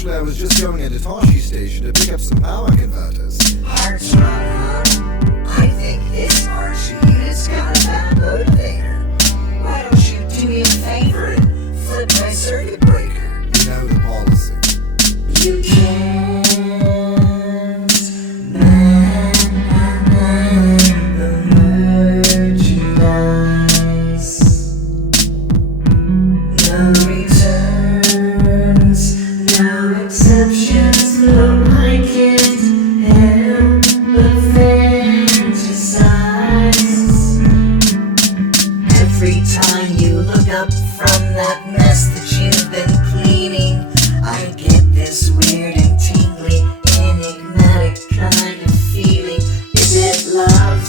Actually, I was just going into Toshi Station to pick up some power converters. Arch Runner, I think this Arch unit's got a bad motivator. Why don't you do me a favor and flip my circuit breaker? You know the policy. You can't man the merchandise. No returns, no exceptions, no, I can't help but fantasize. Every time you look up from that mess that you've been cleaning, I get this weird and tingly, enigmatic kind of feeling. Is it love?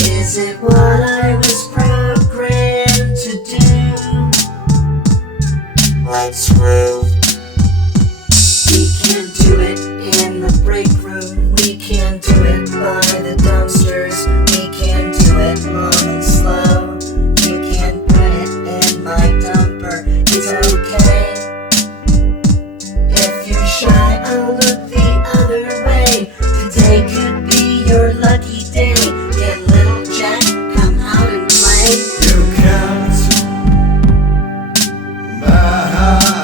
Is it what I was programmed to do? Let's roll. We can't do it in the break room. We can't do it by the dumpsters. We can't do it long and slow. You can put it in my dumper. It's okay. If you're shy, I'll look the other way. Today could be your lucky day. Get little Jack, come out and play. You can't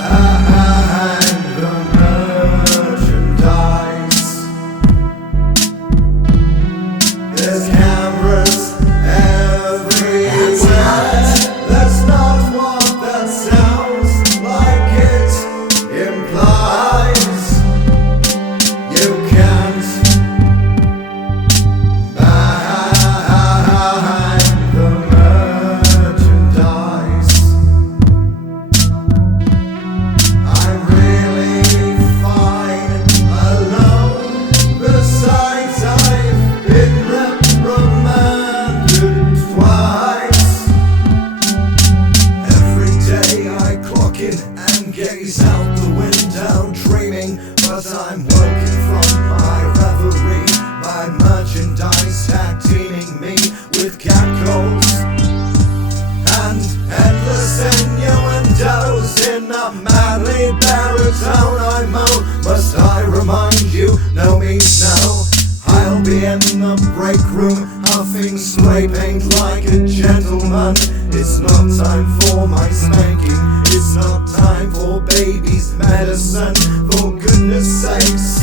behind the merchandise. There's cameras everywhere. That's not what that sounds like it implies. You can't behind the merchandise. I'm really fine alone. Besides, I've been reprimanded twice. Every day I clock in and gaze out the window dreaming, but I'm woken from my reverie by merchandise tag teaming me with catcalls and endless innuendos in a manly baritone. I moan, must I remind you? No means no. I'll be in the break room, huffing spray paint like a gentleman. It's not time for my spanking. It's not time for baby's medicine. For goodness sakes,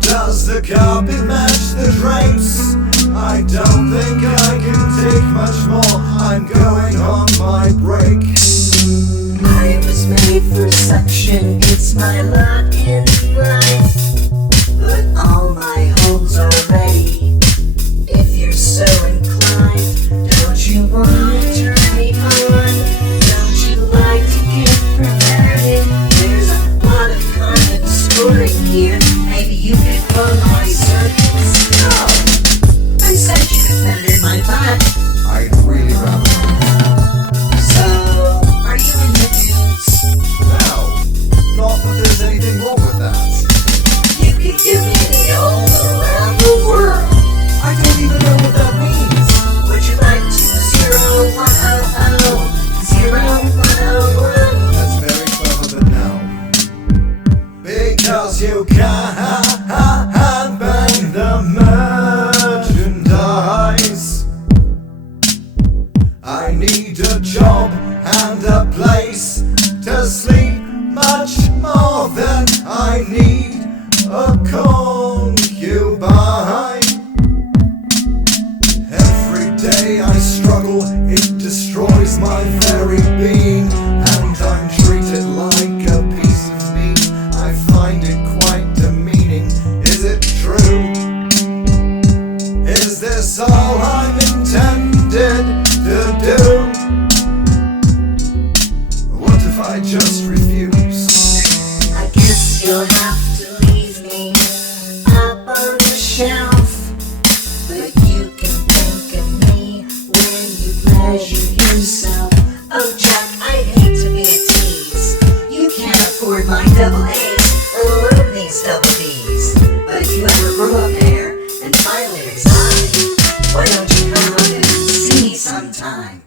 does the carpet match the drapes? I don't think I can take much more. I'm going on my break. I was made for suction, it's my lot in life. But all my holes are ready. If you're so inclined, don't you want to turn me on? Don't you like to get perverted? There's a lot of content storing here. Maybe you could run my circuits. Oh, I said you defended my butt. I'd really rather So, are you in the dudes? no. Not that there's anything wrong with that. You could give me the all around the world. I don't even know what that means. Would you like to 0100 0101? That's very clever, but no. Because you can't bang the merchandise. I need a job and a place to sleep, much more than I need a concubine. Every day I struggle, it destroys my very being, and I'm treated like a piece of meat. I find it quite demeaning. Is it true? Is this all I'm intended to do? What if I just refuse? I guess you'll have to leave me up on the shelf. But you can think of me when you pleasure yourself. Oh, Jack, I hate to be a tease. You can't afford my double A's, let alone these double D's. But if you ever grow a pair and finally reside, why don't you come out and see me sometime?